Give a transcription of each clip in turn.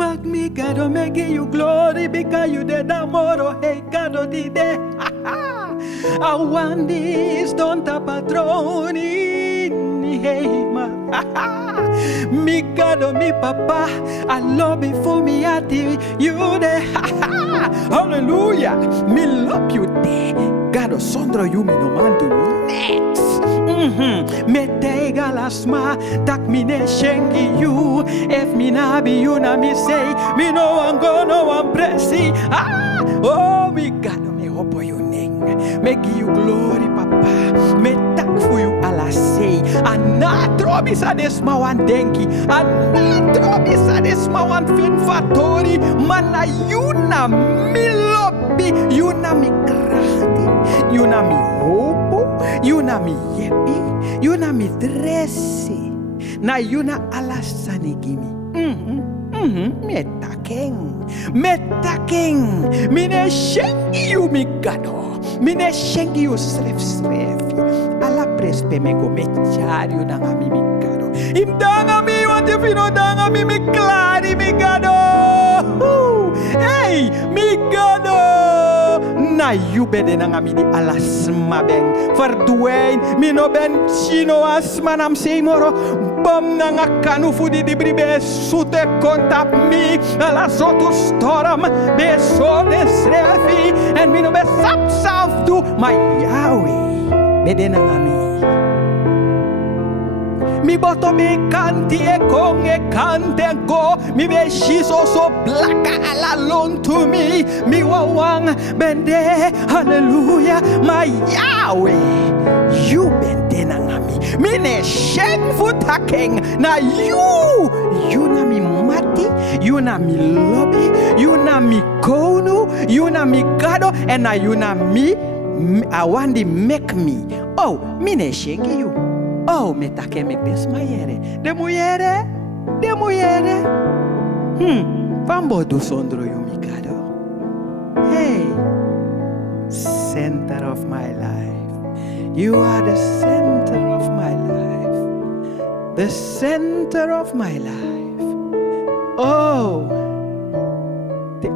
make me, God, oh, make you glory because you did that more, hey, God, oh, did that. I want this, don't tap a throne in, hey, man. Me, God, oh, me, Papa, I love you for me, I tell you there. Hallelujah, me love you there. God, oh, Sondra, you me no man to next. Me tega lasma, tak me ne shengi you. If me na be you na me say, me no one go, no one pressy. Oh me God, me hope you name. Me give you glory, Papa. Me thank for you, Allah say. And not throw me sa des ma wan denki. And not throw me sa des ma wan fin fatori. Mana you na me lobby, you na me krachti, you na me hope. You na mi yepi, you na mi dresi, na you na alasani gimi. Me taking, me ne shengi you mi gado, me ne shengi you sref. Ala prespe me go me chari you danga mi gado. Im danga mi want if you no danga mi klari mi gado. Hey, mi gado. Na you bede nanga mi di alasma ben verdwijn mi no ben chino asma nam seimoro bom nanga kanu fudi di bribe sute kontap mi ala sotu storm be so desrefi en mi no be sap do my Yahweh bede nanga mi boto me kanti e kong e kante go mi be shiso so blaka ala lon to me mi wawang bende hallelujah my Yahweh you bende nangami mi ne shen futaking na you na mi mati you na mi lobby you na mi konu you na mi gado and na you na mi I want to make me oh mi ne shengi you. Oh, me take me des mayere. De muiere. Vambo do sondro you mikado. Hey, center of my life. You are the center of my life. The center of my life. Oh, the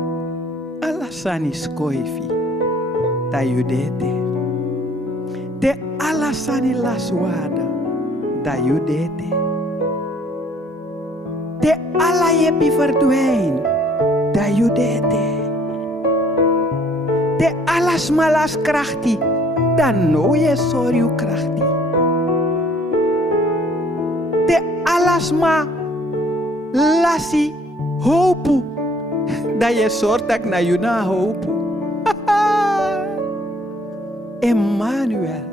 alasani skoifi. Ta you dete. The alasani laswada. Da you dete. De alla jepi verdwijn. Da you dete. De alles malas krachti. Dan no je sorry u krachti. De alles ma lasi hopu. Da je sortak na you na hopu. Emmanuel.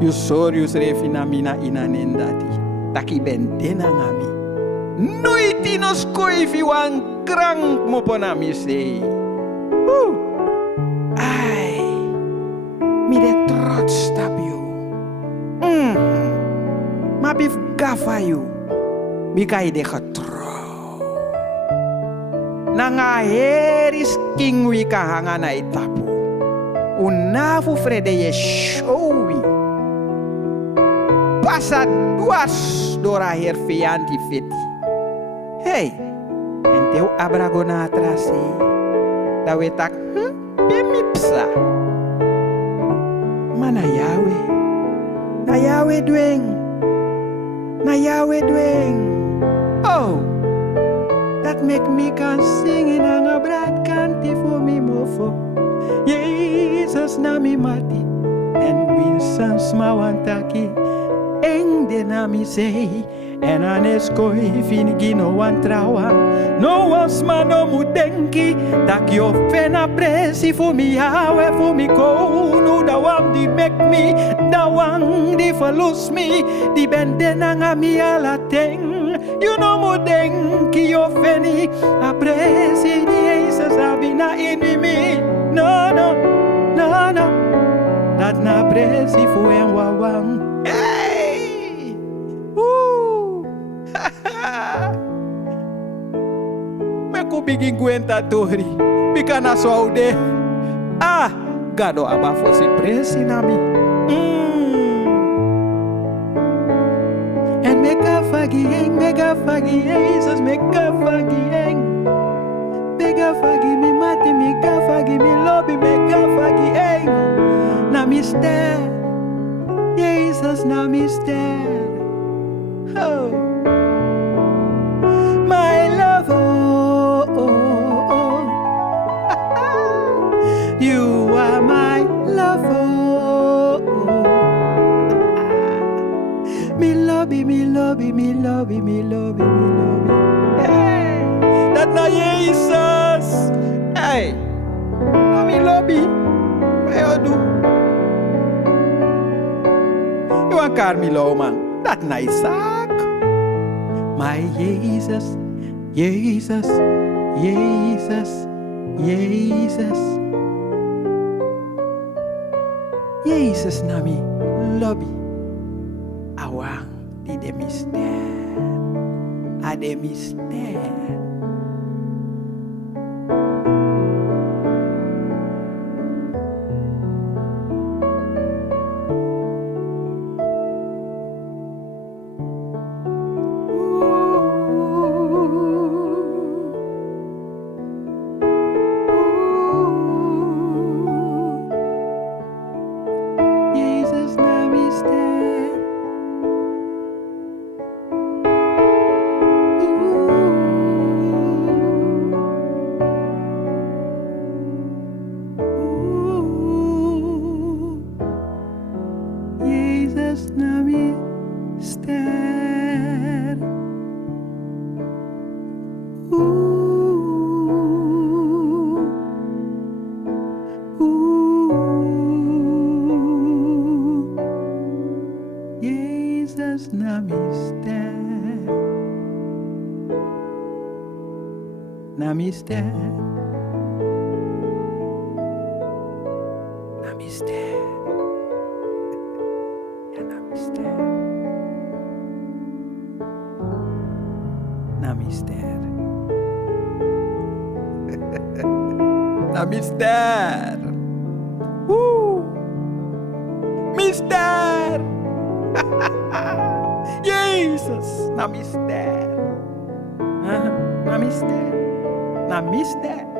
You sorry you srefi na mina inanendati. Taki ben dena ngami. Noiti no skoifi wan krang mo po na mi say. Ay. Mi de trots stap you. Ma bif gafa you. Bika ide getrouw. Nanga heris king wika hanga na itapu. Unafu frede ye showi. Passa duas dora her fianti fiti. Hey, en teu abragona atrasi. Da wetak, pemipsa. Mana Yahweh. Na Yahweh dueng. Oh, that make me can sing in a brad canti for me mofo. Jesus na mi mati. And win some smawantaki. En de nami say, en anesko finigi no one trawa, no one smano mudenki, tak yo fena presi for me Yahweh for me ko, no da one di make me, da one di falus me, di bende nanga mi ala teng, you know mudenki yo feni, a presi di Jesus abina enemy, no, that na presi for en wawang. Meku bigin kwenta tori bika na swaude gado aba fosi presi nami and meka fagi Jesus meka fagi na mister. Jesus na mister. Oh, my love, oh, oh, oh. You are my love, oh, oh. Me love you, me love you, me love you, me love you, me love you. Hey, dat na Jesus. Hey, na me love you. Wat je doet? Je want Carmelo, man. Dat na Isaac. My Jesus, Jesus, Jesus, Jesus. Jesus na me love you. Awang di de mister. Ade mister. Namaste. Namaste. Namaste. Namaste. Namaste. Woo! Mister! Jesus! Namaste. Namaste. Namaste.